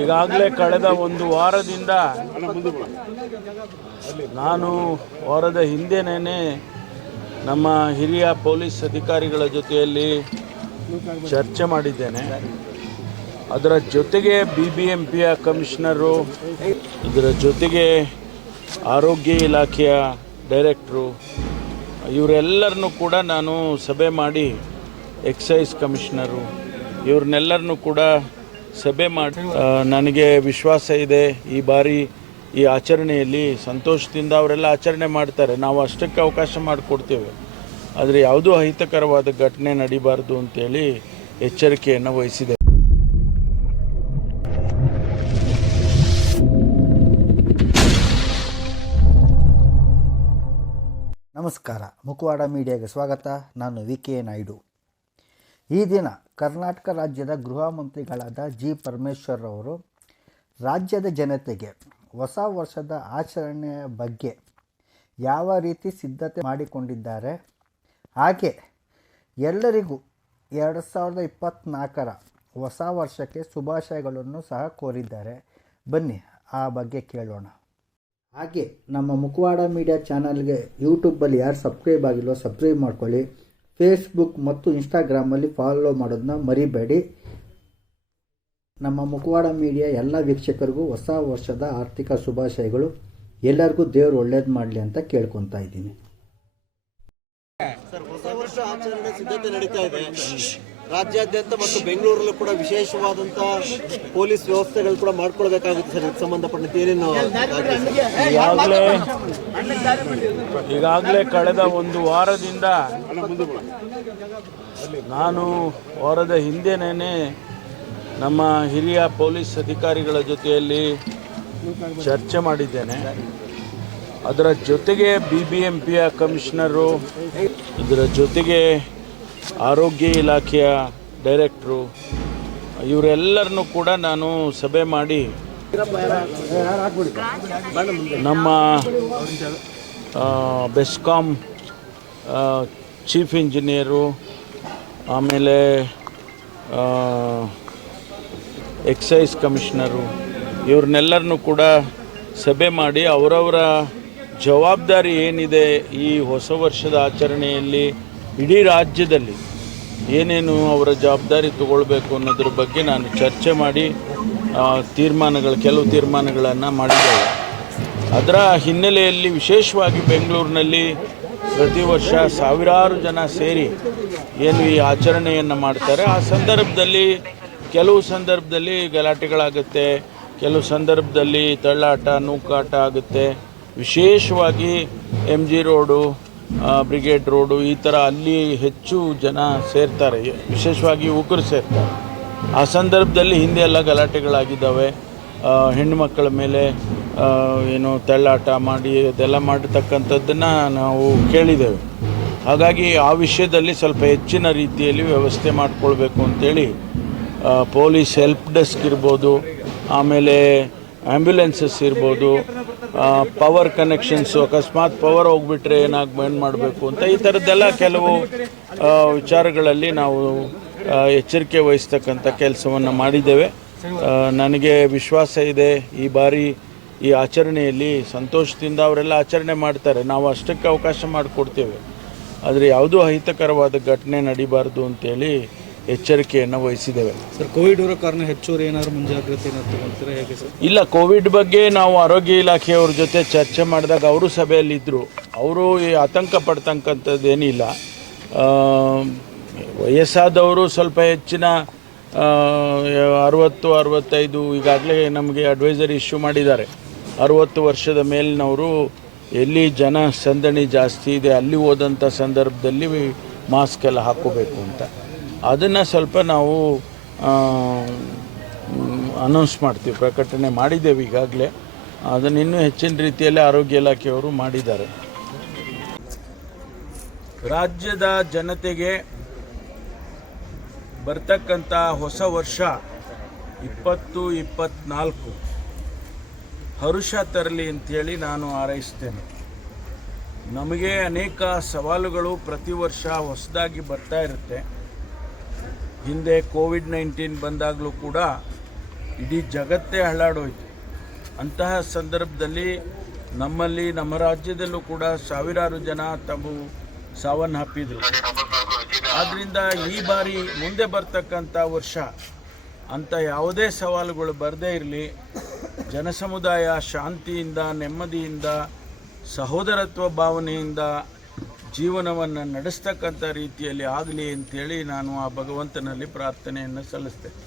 ಈಗಾಗಲೇ ಕಳೆದ ಒಂದು ವಾರದಿಂದ ನಾನು ವಾರದ ಹಿಂದೆನೇ ನಮ್ಮ ಹಿರಿಯ ಪೊಲೀಸ್ ಅಧಿಕಾರಿಗಳ ಜೊತೆಯಲ್ಲಿ ಚರ್ಚೆ ಮಾಡಿದ್ದೇನೆ. ಅದರ ಜೊತೆಗೆ BBMPಯ ಕಮಿಷನರು, ಇದರ ಜೊತೆಗೆ ಆರೋಗ್ಯ ಇಲಾಖೆಯ ಡೈರೆಕ್ಟ್ರು, ಇವರೆಲ್ಲರನ್ನೂ ಕೂಡ ನಾನು ಸಭೆ ಮಾಡಿ, ಎಕ್ಸೈಸ್ ಕಮಿಷನರು ಇವ್ರನ್ನೆಲ್ಲರನ್ನೂ ಕೂಡ ಸಭೆ ಮಾಡಿ ನನಗೆ ವಿಶ್ವಾಸ ಇದೆ ಈ ಬಾರಿ ಈ ಆಚರಣೆಯಲ್ಲಿ ಸಂತೋಷದಿಂದ ಅವರೆಲ್ಲ ಆಚರಣೆ ಮಾಡ್ತಾರೆ. ನಾವು ಅಷ್ಟಕ್ಕೆ ಅವಕಾಶ ಮಾಡಿಕೊಡ್ತೇವೆ, ಆದರೆ ಯಾವುದೂ ಅಹಿತಕರವಾದ ಘಟನೆ ನಡೀಬಾರ್ದು ಅಂತೇಳಿ ಎಚ್ಚರಿಕೆಯನ್ನು ವಹಿಸಿದೆ. ನಮಸ್ಕಾರ, ಮುಖವಾಡ ಮೀಡಿಯಾಗೆ ಸ್ವಾಗತ. ನಾನು VK ನಾಯ್ಡು. ಈ ದಿನ ಕರ್ನಾಟಕ ರಾಜ್ಯದ ಗೃಹ ಮಂತ್ರಿಗಳಾದ G. ಪರಮೇಶ್ವರ್ ಅವರು ರಾಜ್ಯದ ಜನತೆಗೆ ಹೊಸ ವರ್ಷದ ಆಚರಣೆಯ ಬಗ್ಗೆ ಯಾವ ರೀತಿ ಸಿದ್ಧತೆ ಮಾಡಿಕೊಂಡಿದ್ದಾರೆ, ಹಾಗೆ ಎಲ್ಲರಿಗೂ 2024ರ ಹೊಸ ವರ್ಷಕ್ಕೆ ಶುಭಾಶಯಗಳನ್ನು ಸಹ ಕೋರಿದ್ದಾರೆ. ಬನ್ನಿ ಆ ಬಗ್ಗೆ ಕೇಳೋಣ. ಹಾಗೆ ನಮ್ಮ ಮುಖವಾಡ ಮೀಡಿಯಾ ಚಾನಲ್ಗೆ ಯೂಟ್ಯೂಬಲ್ಲಿ ಯಾರು ಸಬ್ಸ್ಕ್ರೈಬ್ ಆಗಿಲ್ವೋ ಸಬ್ಸ್ಕ್ರೈಬ್ ಮಾಡ್ಕೊಳ್ಳಿ. ಫೇಸ್ಬುಕ್ ಮತ್ತು ಇನ್ಸ್ಟಾಗ್ರಾಮಲ್ಲಿ ಫಾಲೋ ಮಾಡೋದನ್ನ ಮರಿಬೇಡಿ. ನಮ್ಮ ಮುಖವಾಡ ಮೀಡಿಯಾ ಎಲ್ಲ ವೀಕ್ಷಕರಿಗೂ ಹೊಸ ವರ್ಷದ ಆರ್ಥಿಕ ಶುಭಾಶಯಗಳು. ಎಲ್ಲರಿಗೂ ದೇವರು ಒಳ್ಳೇದು ಮಾಡಲಿ ಅಂತ ಕೇಳ್ಕೊತಾ ಇದ್ದೀನಿ. ಸರ್, ಹೊಸ ವರ್ಷ ಆಚರಣೆ ಸಿದ್ಧತೆ ನಡೀತಾ ಇದೆ ರಾಜ್ಯಾದ್ಯಂತ ಮತ್ತು ಬೆಂಗಳೂರಲ್ಲೂ ಕೂಡ ವಿಶೇಷವಾದಂತ ಪೊಲೀಸ್ ವ್ಯವಸ್ಥೆಗಳು ಕೂಡ ಮಾಡ್ಕೊಳ್ಬೇಕಾಗುತ್ತೆ ಸರ್. ಇದಕ್ಕೆ ಸಂಬಂಧಪಟ್ಟಂತೆ ಏನೇನು ಈಗಾಗಲೇ ಕಳೆದ ಒಂದು ವಾರದಿಂದ ನಾನು ವಾರದ ಹಿಂದೆನೇ ನಮ್ಮ ಹಿರಿಯ ಪೊಲೀಸ್ ಅಧಿಕಾರಿಗಳ ಜೊತೆಯಲ್ಲಿ ಚರ್ಚೆ ಮಾಡಿದ್ದೇನೆ. ಅದರ ಜೊತೆಗೆ BBMPಯ ಕಮಿಷನರು, ಇದರ ಜೊತೆಗೆ ಆರೋಗ್ಯ ಇಲಾಖೆಯ ಡೈರೆಕ್ಟ್ರು, ಇವರೆಲ್ಲರನ್ನೂ ಕೂಡ ನಾನು ಸಭೆ ಮಾಡಿ ನಮ್ಮ ಬೆಸ್ಕಾಂ ಚೀಫ್ ಇಂಜಿನಿಯರು, ಆಮೇಲೆ ಎಕ್ಸೈಸ್ ಕಮಿಷನರು ಇವ್ರನ್ನೆಲ್ಲರನ್ನೂ ಕೂಡ ಸಭೆ ಮಾಡಿ ಅವರವರ ಜವಾಬ್ದಾರಿ ಏನಿದೆ ಈ ಹೊಸ ವರ್ಷದ ಆಚರಣೆಯಲ್ಲಿ ಇಡೀ ರಾಜ್ಯದಲ್ಲಿ ಏನೇನು ಅವರ ಜವಾಬ್ದಾರಿ ತಗೊಳ್ಬೇಕು ಅನ್ನೋದ್ರ ಬಗ್ಗೆ ನಾನು ಚರ್ಚೆ ಮಾಡಿ ಕೆಲವು ತೀರ್ಮಾನಗಳನ್ನು ಮಾಡಿದ್ದೇವೆ. ಅದರ ಹಿನ್ನೆಲೆಯಲ್ಲಿ ವಿಶೇಷವಾಗಿ ಬೆಂಗಳೂರಿನಲ್ಲಿ ಪ್ರತಿ ವರ್ಷ ಸಾವಿರಾರು ಜನ ಸೇರಿ ಏನು ಈ ಆಚರಣೆಯನ್ನು ಮಾಡ್ತಾರೆ. ಆ ಸಂದರ್ಭದಲ್ಲಿ ಕೆಲವು ಸಂದರ್ಭದಲ್ಲಿ ಗಲಾಟೆಗಳಾಗುತ್ತೆ, ಕೆಲವು ಸಂದರ್ಭದಲ್ಲಿ ತಳ್ಳಾಟ ನೂಕಾಟ ಆಗುತ್ತೆ. ವಿಶೇಷವಾಗಿ MG ರೋಡು, ಬ್ರಿಗೇಡ್ ರೋಡು, ಈ ಥರ ಅಲ್ಲಿ ಹೆಚ್ಚು ಜನ ಸೇರ್ತಾರೆ, ವಿಶೇಷವಾಗಿ ಯುವಕರು ಸೇರ್ತಾರೆ. ಆ ಸಂದರ್ಭದಲ್ಲಿ ಹಿಂದೆ ಎಲ್ಲ ಗಲಾಟೆಗಳಾಗಿದ್ದಾವೆ. ಹೆಣ್ಣು ಮಕ್ಕಳ ಮೇಲೆ ಏನು ತಳ್ಳಾಟ ಮಾಡಿ ಅದೆಲ್ಲ ಮಾಡಿರ್ತಕ್ಕಂಥದ್ದನ್ನು ನಾವು ಕೇಳಿದ್ದೇವೆ. ಹಾಗಾಗಿ ಆ ವಿಷಯದಲ್ಲಿ ಸ್ವಲ್ಪ ಹೆಚ್ಚಿನ ರೀತಿಯಲ್ಲಿ ವ್ಯವಸ್ಥೆ ಮಾಡಿಕೊಳ್ಬೇಕು ಅಂತೇಳಿ ಪೊಲೀಸ್ ಹೆಲ್ಪ್ ಡೆಸ್ಕ್ ಇರ್ಬೋದು, ಆಮೇಲೆ ಆ್ಯಂಬ್ಯುಲೆನ್ಸಸ್ ಇರ್ಬೋದು, ಪವರ್ ಕನೆಕ್ಷನ್ಸು, ಅಕಸ್ಮಾತ್ ಪವರ್ ಹೋಗ್ಬಿಟ್ರೆ ಏನು ಮಾಡಬೇಕು ಅಂತ ಈ ಥರದ್ದೆಲ್ಲ ಕೆಲವು ವಿಚಾರಗಳಲ್ಲಿ ನಾವು ಎಚ್ಚರಿಕೆ ವಹಿಸ್ತಕ್ಕಂಥ ಕೆಲಸವನ್ನು ಮಾಡಿದ್ದೇವೆ. ನನಗೆ ವಿಶ್ವಾಸ ಇದೆ ಈ ಬಾರಿ ಈ ಆಚರಣೆಯಲ್ಲಿ ಸಂತೋಷದಿಂದ ಅವರೆಲ್ಲ ಆಚರಣೆ ಮಾಡ್ತಾರೆ. ನಾವು ಅಷ್ಟಕ್ಕೆ ಅವಕಾಶ ಮಾಡಿಕೊಡ್ತೇವೆ, ಆದರೆ ಯಾವುದೂ ಅಹಿತಕರವಾದ ಘಟನೆ ನಡೀಬಾರ್ದು ಅಂತೇಳಿ ಎಚ್ಚರಿಕೆಯನ್ನು ವಹಿಸಿದ್ದೇವೆ. ಸರ್, ಕೋವಿಡ್ ಇರೋ ಕಾರಣ ಹೆಚ್ಚುವರಿ ಏನಾದರೂ ಮುಂಜಾಗ್ರತೆ ಏನಾದ್ರು ತಗೊಳ್ತೀರಾ, ಹೇಗೆ ಸರ್? ಇಲ್ಲ, ಕೋವಿಡ್ ಬಗ್ಗೆ ನಾವು ಆರೋಗ್ಯ ಇಲಾಖೆಯವ್ರ ಜೊತೆ ಚರ್ಚೆ ಮಾಡಿದಾಗ ಅವರು ಸಭೆಯಲ್ಲಿದ್ದರು. ಅವರು ಆತಂಕ ಪಡ್ತಕ್ಕಂಥದ್ದೇನಿಲ್ಲ. ವಯಸ್ಸಾದವರು ಸ್ವಲ್ಪ ಹೆಚ್ಚಿನ 60-65 ಈಗಾಗಲೇ ನಮಗೆ ಅಡ್ವೈಸರಿ ಇಶ್ಯೂ ಮಾಡಿದ್ದಾರೆ. 60 ವರ್ಷದ ಮೇಲಿನವರು ಎಲ್ಲಿ ಜನ ಸಂದಣಿ ಜಾಸ್ತಿ ಇದೆ ಅಲ್ಲಿ ಹೋದಂಥ ಸಂದರ್ಭದಲ್ಲಿ ಮಾಸ್ಕ್ ಎಲ್ಲ ಹಾಕ್ಕೋಬೇಕು ಅಂತ, ಅದನ್ನು ಸ್ವಲ್ಪ ನಾವು ಅನೌನ್ಸ್ ಮಾಡ್ತೀವಿ, ಪ್ರಕಟಣೆ ಮಾಡಿದ್ದೇವೆ ಈಗಾಗಲೇ. ಅದನ್ನು ಇನ್ನೂ ಹೆಚ್ಚಿನ ರೀತಿಯಲ್ಲಿ ಆರೋಗ್ಯ ಇಲಾಖೆಯವರು ಮಾಡಿದ್ದಾರೆ. ರಾಜ್ಯದ ಜನತೆಗೆ ಬರ್ತಕ್ಕಂಥ ಹೊಸ ವರ್ಷ 2024 ಹರುಷ ತರಲಿ ಅಂಥೇಳಿ ನಾನು ಹಾರೈಸ್ತೇನೆ. ನಮಗೆ ಅನೇಕ ಸವಾಲುಗಳು ಪ್ರತಿ ವರ್ಷ ಹೊಸದಾಗಿ ಬರ್ತಾ ಇರುತ್ತೆ. ಹಿಂದೆ ಕೋವಿಡ್-19 ಬಂದಾಗಲೂ ಕೂಡ ಇಡೀ ಜಗತ್ತೇ ಹಳ್ಳಾಡೋಯ್ತು. ಅಂತಹ ಸಂದರ್ಭದಲ್ಲಿ ನಮ್ಮಲ್ಲಿ ನಮ್ಮ ರಾಜ್ಯದಲ್ಲೂ ಕೂಡ ಸಾವಿರಾರು ಜನ ತಾವು ಸಾವನ್ನಪ್ಪಿದ್ರು. ಆದ್ದರಿಂದ ಈ ಬಾರಿ ಮುಂದೆ ಬರ್ತಕ್ಕಂಥ ವರ್ಷ ಅಂಥ ಯಾವುದೇ ಸವಾಲುಗಳು ಬರದೇ ಇರಲಿ, ಜನಸಮುದಾಯ ಶಾಂತಿಯಿಂದ, ನೆಮ್ಮದಿಯಿಂದ, ಸಹೋದರತ್ವ ಭಾವನೆಯಿಂದ ಜೀವನವನ್ನು ನಡೆಸ್ತಕ್ಕಂಥ ರೀತಿಯಲ್ಲಿ ಆಗಲಿ ಅಂತೇಳಿ ನಾನು ಆ ಭಗವಂತನಲ್ಲಿ ಪ್ರಾರ್ಥನೆಯನ್ನು ಸಲ್ಲಿಸ್ತೇನೆ.